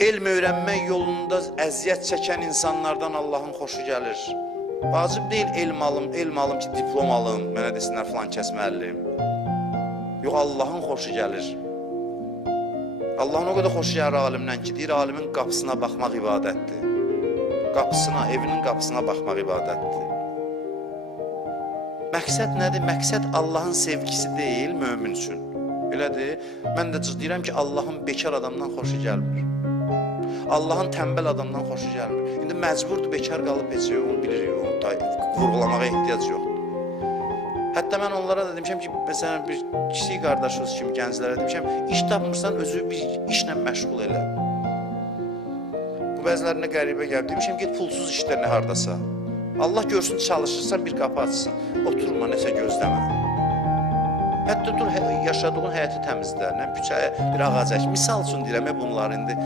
Elm öyrənmək yolunda əziyyət çəkən insanlardan Allahın xoşu gəlir. Vacib deyil elm alım ki, diplom alın, mənə desinlər filan kəs müəllim. Yox, Allahın xoşu gəlir. Allahın o qədər xoşu gəlir alimdən ki, deyir, alimin qapısına baxmaq ibadətdir. Qapısına, evinin qapısına baxmaq ibadətdir. Məqsəd nədir? Məqsəd Allahın sevgisi deyil, mömin üçün. Belədir, mən də deyirəm ki, Allahın bekar adamdan xoşu gəlmir. Allahın tənbəl adamdan xoşu gəlmir. İndi məcburdur, bekar qalıb heç onu bilirik, onu vurğulamağa ehtiyac yoxdur. Hətta mən onlara da demişəm ki, məsələn, bir kiçik qardaşınız kimi gənclərə demişəm, iş tapmırsan, özü bir işlə məşğul elə. Bu bəzilərinə qəribə gəlib, demişəm, get pulsuz işlərlə hardasa. Allah görsün, çalışırsan, bir qapı açsın, oturma, nəsə gözləmə. Hətta dur, yaşadığın həyəti təmizlə, küçəyə bir ağac ək. Misal üçün deyirəm, bunlar indi.